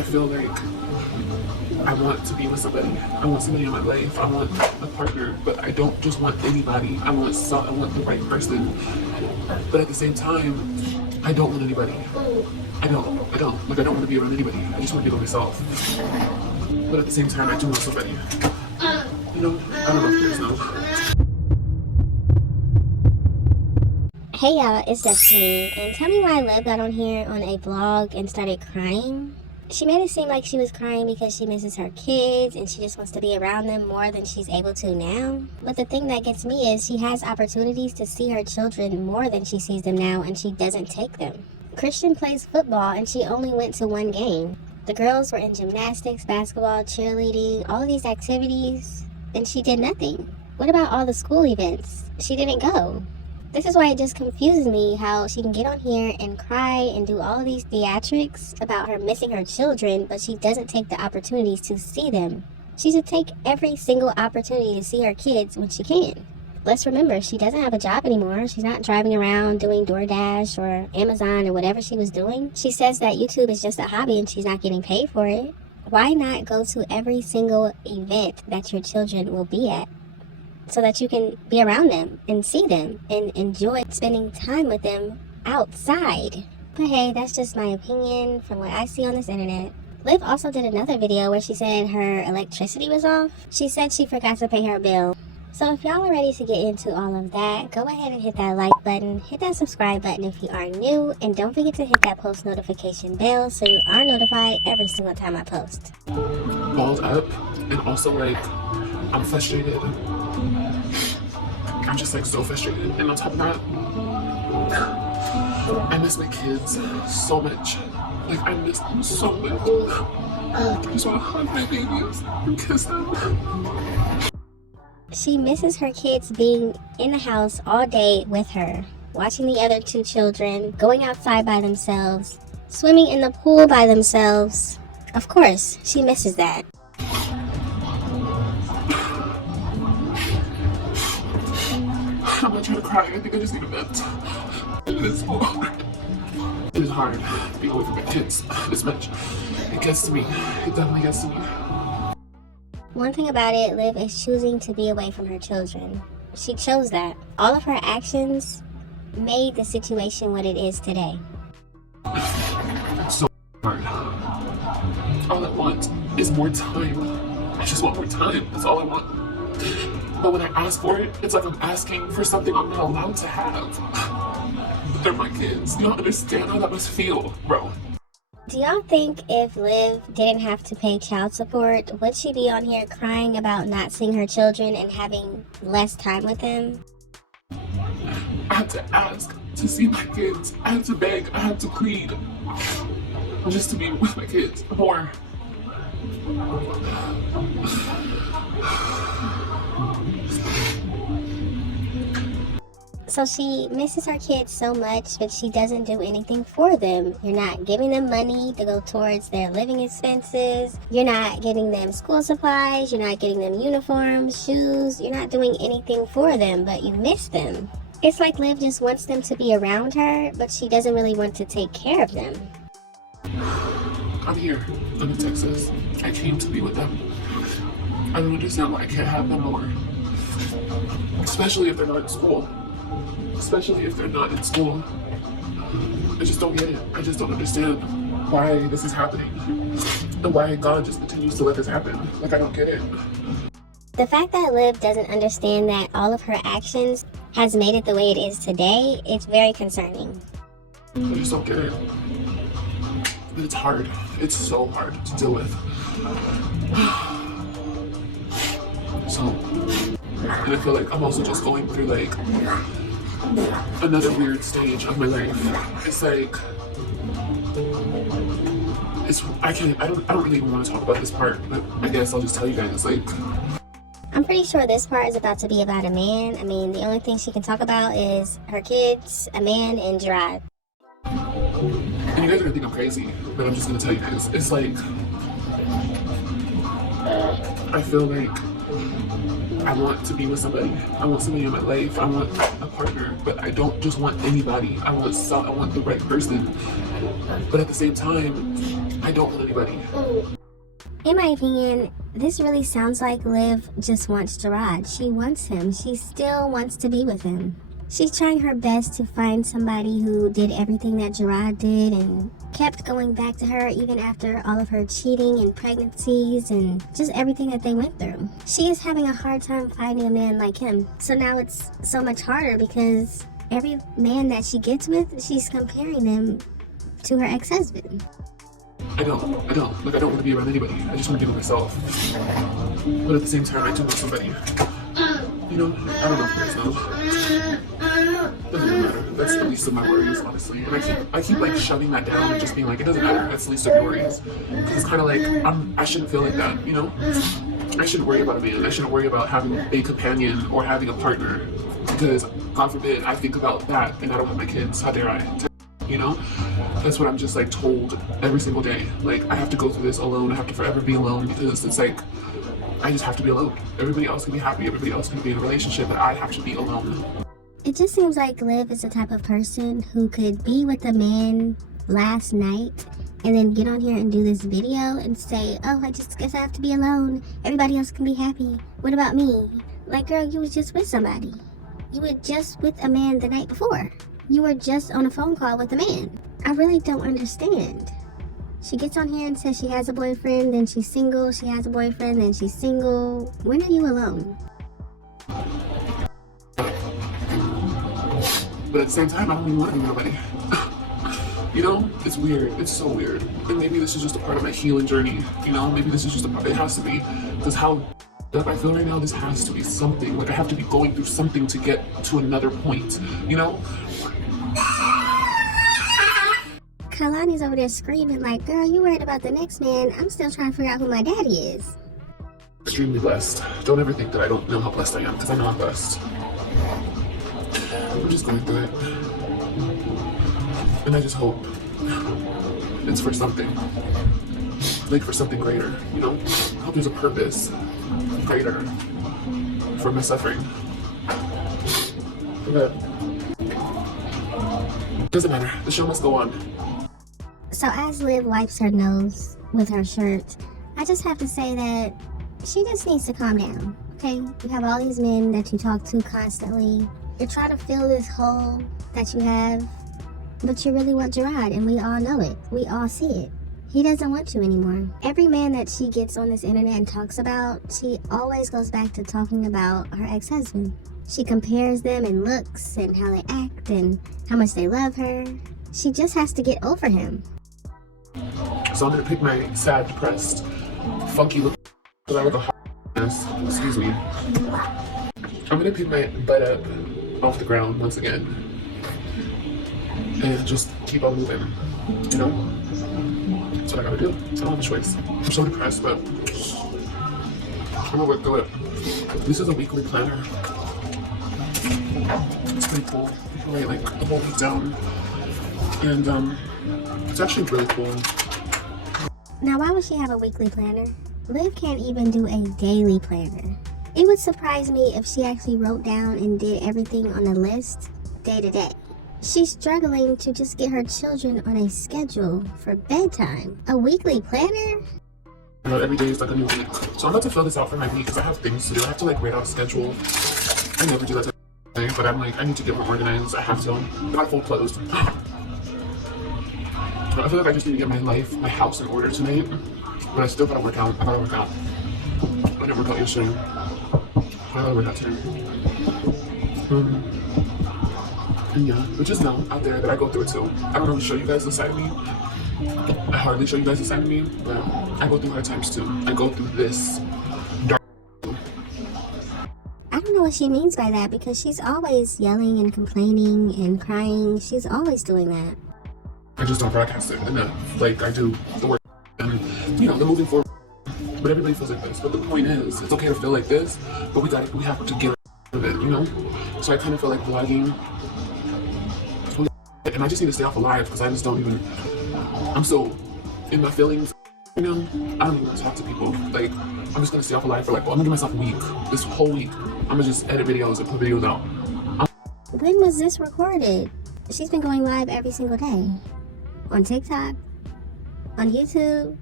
I feel like I want to be with somebody. I want somebody in my life. I want a partner, but I don't just want anybody. I want the right person. But at the same time, I don't want anybody. I don't. Like, I don't want to be around anybody. I just want to be by myself. But at the same time, I do want somebody. You know, I don't know if you guys know. Hey y'all, it's Destiny, and tell me why Webb got on here on a vlog and started crying. She made it seem like she was crying because she misses her kids and she just wants to be around them more than she's able to now. But the thing that gets me is she has opportunities to see her children more than she sees them now, and she doesn't take them. Christian plays football and she only went to one game. The girls were in gymnastics, basketball, cheerleading, all of these activities, and she did nothing. What about all the school events? She didn't go. This is why it just confuses me how she can get on here and cry and do all of these theatrics about her missing her children, but she doesn't take the opportunities to see them. She should take every single opportunity to see her kids when she can. Let's remember, she doesn't have a job anymore. She's not driving around doing DoorDash or Amazon or whatever she was doing. She says that YouTube is just a hobby and she's not getting paid for it. Why not go to every single event that your children will be at, so that you can be around them and see them and enjoy spending time with them outside? But hey, that's just my opinion from what I see on this internet. Liv also did another video where she said her electricity was off. She said she forgot to pay her bill. So if y'all are ready to get into all of that, go ahead and hit that like button, hit that subscribe button if you are new, and don't forget to hit that post notification bell so you are notified every single time I post. Balled up, and also like, I'm frustrated. I'm just like so frustrated, and on top of that, I miss my kids so much. Like, I miss them so much. I just want to hug my babies and kiss them. She misses her kids being in the house all day with her, watching the other two children, going outside by themselves, swimming in the pool by themselves. Of course, she misses that. I'm not trying to cry. I think I just need a vent. It is so hard. It is hard being away from my kids this much. It gets to me. It definitely gets to me. One thing about it, Liv is choosing to be away from her children. She chose that. All of her actions made the situation what it is today. It's so hard. All I want is more time. I just want more time. That's all I want. But when I ask for it, it's like I'm asking for something I'm not allowed to have. But they're my kids. You don't understand how that must feel, bro. Do y'all think if Liv didn't have to pay child support, would she be on here crying about not seeing her children and having less time with them? I had to ask to see my kids. I had to beg. I had to plead. Just to be with my kids more. So she misses her kids so much, but she doesn't do anything for them. You're not giving them money to go towards their living expenses. You're not getting them school supplies. You're not getting them uniforms, shoes. You're not doing anything for them, but you miss them. It's like Liv just wants them to be around her, but she doesn't really want to take care of them. I'm here. I'm in Texas. I came to be with them. I don't understand why I can't have them more. Especially if they're not in school. Especially if they're not in school. I just don't get it. I just don't understand why this is happening. And why God just continues to let this happen. Like, I don't get it. The fact that Liv doesn't understand that all of her actions has made it the way it is today, it's very concerning. I just don't get it. But it's hard. It's so hard to deal with. So, and I feel like I'm also just going through like another weird stage of my life. It's like, I don't really even want to talk about this part, but I guess I'll just tell you guys, like, I'm pretty sure this part is about to be about a man. I mean, the only thing she can talk about is her kids, a man, and drive. And you guys are gonna think I'm crazy, but I'm just gonna tell you guys. It's like, I feel like I want to be with somebody. I want somebody in my life. I want a partner, but I don't just want anybody. I want the right person. But at the same time, I don't want anybody. In my opinion, this really sounds like Liv just wants Gerard. She wants him. She still wants to be with him. She's trying her best to find somebody who did everything that Gerard did and kept going back to her even after all of her cheating and pregnancies and just everything that they went through. She is having a hard time finding a man like him. So now it's so much harder because every man that she gets with, she's comparing them to her ex-husband. I don't want to be around anybody. I just want to be with myself. But at the same time, I do want somebody. You know, I don't know if you guys know. Doesn't really matter. That's the least of my worries, honestly. And I keep like shutting that down and just being like, it doesn't matter. That's the least of your worries. Because it's kind of like, I shouldn't feel like that, you know? I shouldn't worry about a man. I shouldn't worry about having a companion or having a partner. Because, God forbid, I think about that and I don't have my kids. How dare I? You know? That's what I'm just like told every single day. Like, I have to go through this alone. I have to forever be alone because it's like, I just have to be alone. Everybody else can be happy. Everybody else can be in a relationship, but I have to be alone. It just seems like Liv is the type of person who could be with a man last night and then get on here and do this video and say, oh, I just guess I have to be alone. Everybody else can be happy. What about me? Like, girl, you was just with somebody. You were just with a man the night before. You were just on a phone call with a man. I really don't understand. She gets on here and says she has a boyfriend, then she's single. She has a boyfriend, then she's single. When are you alone? But at the same time, I don't even want to be nobody. You know, it's weird. It's so weird. And maybe this is just a part of my healing journey. You know, maybe this is just a part. It has to be. Because how up I feel right now, this has to be something. Like, I have to be going through something to get to another point. You know? Kalani's over there screaming like, girl, you worried about the next man. I'm still trying to figure out who my daddy is. Extremely blessed. Don't ever think that I don't know how blessed I am, because I know I'm blessed. I'm just going through it. And I just hope it's for something. Like, for something greater, you know? I hope there's a purpose greater for my suffering. But it doesn't matter. The show must go on. So as Liv wipes her nose with her shirt, I just have to say that she just needs to calm down, okay? You have all these men that you talk to constantly. You're trying to fill this hole that you have, but you really want Gerard, and we all know it. We all see it. He doesn't want you anymore. Every man that she gets on this internet and talks about, she always goes back to talking about her ex-husband. She compares them in looks and how they act and how much they love her. She just has to get over him. So I'm gonna pick my sad, depressed, funky look, because I look a hot mess. Excuse me. I'm gonna pick my butt up off the ground once again and just keep on moving, you know? That's what I gotta do. I don't have a choice. I'm so depressed, but I'm gonna work through it. This is a weekly planner. It's pretty cool. You can write like the whole week down. And it's actually really cool. Now, why would she have a weekly planner? Liv can't even do a daily planner. It would surprise me if she actually wrote down and did everything on a list day to day. She's struggling to just get her children on a schedule for bedtime. A weekly planner? You know, every day is like a new week. So I'm about to fill this out for my week because I have things to do. I have to like write out a schedule. I never do that type of thing, but I'm like, I need to get more organized. I have to. My phone closed. I feel like I just need to get my life, my house in order tonight. But I still gotta work out. I gotta work out. I didn't work out yesterday. I gotta work out today. And yeah, but just know out there that I go through it too. I don't really show you guys the side of me. I hardly show you guys the side of me, but I go through hard times too. I go through this dark. I don't know what she means by that because she's always yelling and complaining and crying. She's always doing that. I just don't broadcast it enough. Like, I do the work and, you know, the moving forward. But everybody feels like this. But the point is, it's okay to feel like this, but we have to get rid of it, you know? So I kind of feel like vlogging. And I just need to stay off of live because I just don't even, I'm so in my feelings, you know? I don't even want to talk to people. Like, I'm just going to stay off of live for like, well, I'm going to give myself a week. This whole week. I'm going to just edit videos and put videos out. When was this recorded? She's been going live every single day. On TikTok, on YouTube?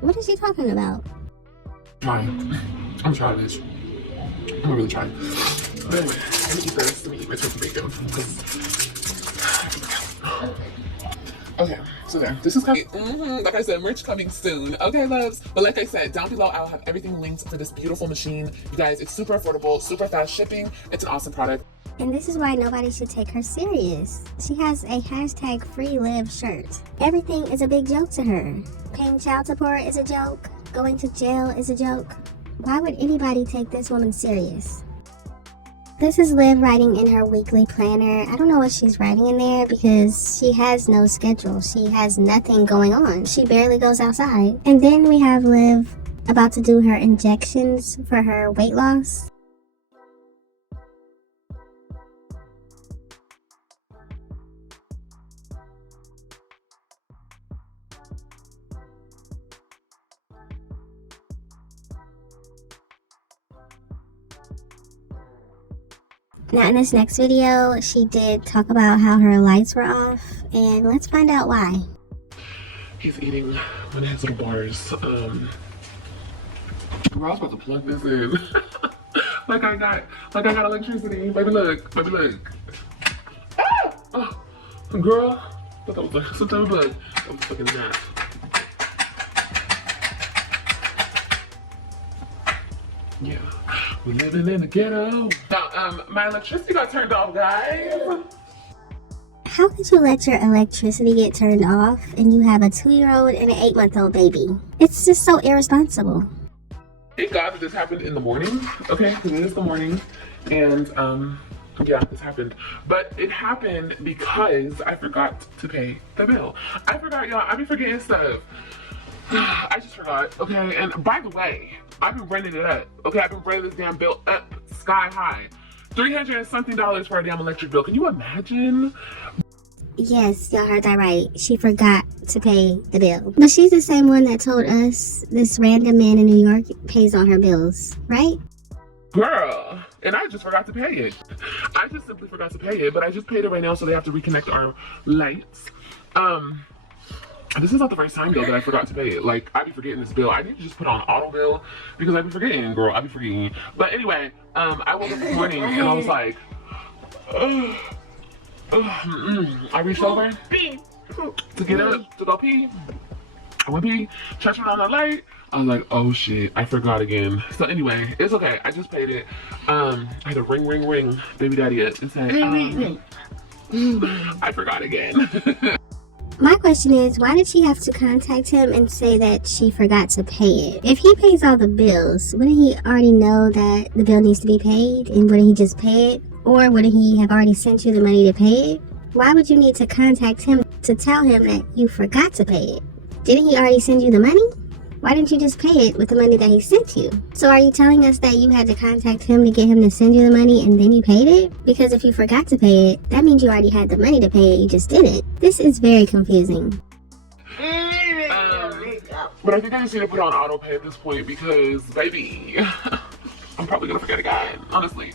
What is she talking about? Trying. I'm trying this. I'm really trying. But anyway, let me eat this. Let me eat my turkey bacon. Okay, so there. This is coming. Like I said, merch coming soon. Okay, loves. But like I said, down below I'll have everything linked for this beautiful machine. You guys, it's super affordable, super fast shipping. It's an awesome product. And this is why nobody should take her serious. She has a hashtag free Liv shirt. Everything is a big joke to her. Paying child support is a joke. Going to jail is a joke. Why would anybody take this woman serious? This is Liv writing in her weekly planner. I don't know what she's writing in there because she has no schedule. She has nothing going on. She barely goes outside. And then we have Liv about to do her injections for her weight loss. Now in this next video, she did talk about how her lights were off, and let's find out why. He's eating one of his little bars. Girl, I was about to plug this in. like I got electricity. Baby look, baby look. Ah! Oh, girl, I thought that was like some type of bug. I was fucking that. Yeah, we're living in the ghetto. Now, my electricity got turned off, guys. How could you let your electricity get turned off and you have a 2-year-old and an 8-month-old baby? It's just so irresponsible. Thank God that this happened in the morning, okay? Because it is the morning, and yeah, this happened. But it happened because I forgot to pay the bill. I forgot, y'all. I be forgetting stuff. I just forgot, okay? And by the way, I've been running it up, okay? I've been running this damn bill up sky high. $300 and something for a damn electric bill. Can you imagine? Yes, y'all heard that right. She forgot to pay the bill. But she's the same one that told us this random man in New York pays all her bills, right? Girl, and I just forgot to pay it. I just simply forgot to pay it, but I just paid it right now, so they have to reconnect our lights. This is not the first time though that I forgot to pay it. Like, I be forgetting this bill. I need to just put on auto bill because I be forgetting, girl. I be forgetting. But anyway, I woke up this morning and I was like, I reached over to get up to go pee. I went pee, touched on the light. I was like, oh shit, I forgot again. So anyway, it's okay. I just paid it. I had to ring baby daddy up and say, I forgot again. My question is, why did she have to contact him and say that she forgot to pay it? If he pays all the bills, wouldn't he already know that the bill needs to be paid? And wouldn't he just pay it? Or wouldn't he have already sent you the money to pay it? Why would you need to contact him to tell him that you forgot to pay it? Didn't he already send you the money? Why didn't you just pay it with the money that he sent you? So are you telling us that you had to contact him to get him to send you the money and then you paid it? Because if you forgot to pay it, that means you already had the money to pay it, you just didn't. This is very confusing. But I think I just need to put on auto pay at this point because, baby, I'm probably gonna forget again, honestly.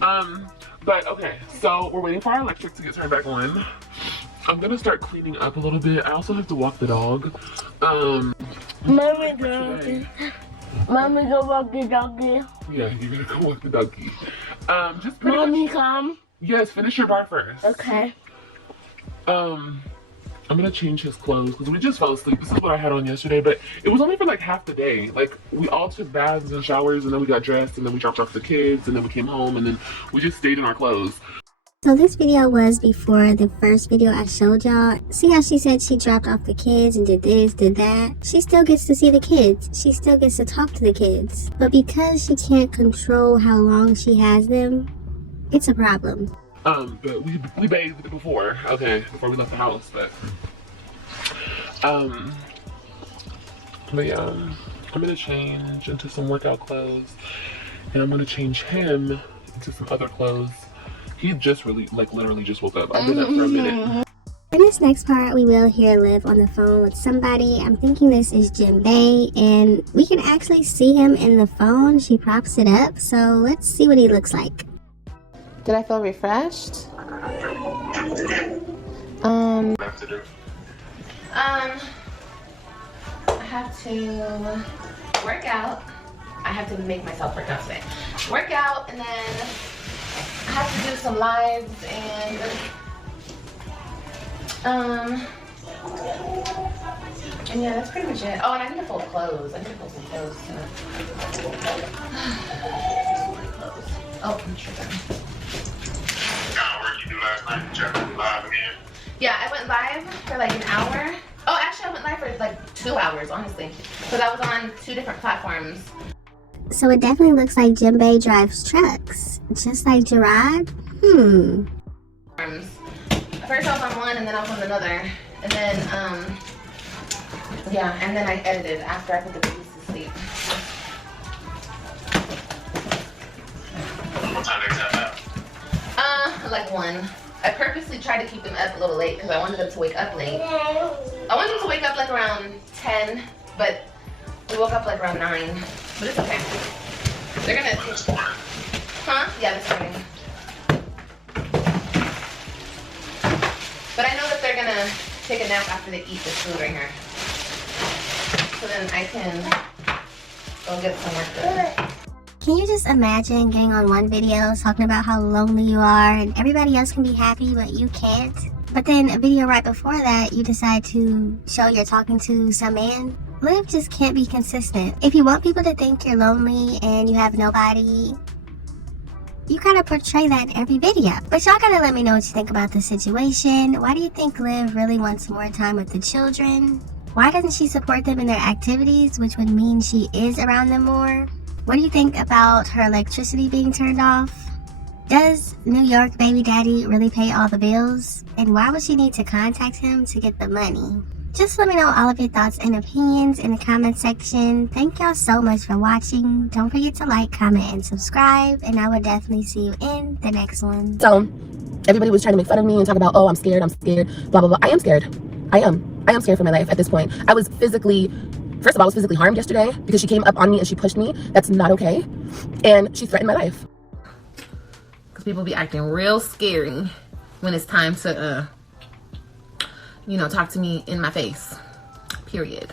But okay, so we're waiting for our electric to get turned back on. I'm gonna start cleaning up a little bit. I also have to walk the dog. Mommy, go. Mommy, go walk the doggy. Yeah, you're gonna go walk the doggy. Just Mommy, come. Yes, finish your bar first. Okay. I'm gonna change his clothes because we just fell asleep. This is what I had on yesterday, but it was only for like half the day. Like, we all took baths and showers, and then we got dressed, and then we dropped off the kids, and then we came home, and then we just stayed in our clothes. So this video was before the first video I showed y'all. See how she said she dropped off the kids and did this, did that? She still gets to see the kids. She still gets to talk to the kids. But because she can't control how long she has them, it's a problem. But we bathed before, okay, before we left the house, but yeah, I'm gonna change into some workout clothes, and I'm gonna change him into some other clothes. He just really, like, literally just woke up. I've been up for a minute. In this next part, we will hear Liv on the phone with somebody. I'm thinking this is Jim Bay, and we can actually see him in the phone. She props it up, so let's see what he looks like. Did I feel refreshed? have to work out. I have to make myself work out today. Work out, and then I have to do some lives, and yeah, that's pretty much it. Oh, and I need to fold clothes. I need to fold some clothes too. Oh, I'm sure. What kind of work you do last night? Did you have to do live again? Yeah, I went live for like an hour. Oh, actually, I went live for like 2 hours, honestly, because I was on 2 different platforms. So it definitely looks like Jimbe drives trucks, just like Gerard. First I was on one, and then I was on another, and then yeah, and then I edited after I put the babies to sleep. What time they got out? Like 1. I purposely tried to keep them up a little late because I wanted them to wake up late. I wanted them to wake up like around 10, but we woke up like around 9. But it's okay. They're gonna. This morning. Huh? Yeah, this morning. But I know that they're gonna take a nap after they eat this food right here. So then I can go get some work done. Can you just imagine getting on one video talking about how lonely you are and everybody else can be happy but you can't? But then a video right before that, you decide to show you're talking to some man? Liv just can't be consistent. If you want people to think you're lonely and you have nobody, you gotta portray that in every video. But y'all gotta let me know what you think about the situation. Why do you think Liv really wants more time with the children? Why doesn't she support them in their activities, which would mean she is around them more? What do you think about her electricity being turned off? Does New York baby daddy really pay all the bills? And why would she need to contact him to get the money? Just let me know all of your thoughts and opinions in the comment section. Thank y'all so much for watching. Don't forget to like, comment, and subscribe. And I will definitely see you in the next one. So everybody was trying to make fun of me and talk about, oh, I'm scared, blah, blah, blah. I am scared. I am scared for my life at this point. I was physically harmed yesterday because she came up on me and she pushed me. That's not okay. And she threatened my life. Because people be acting real scary when it's time to, talk to me in my face. Period.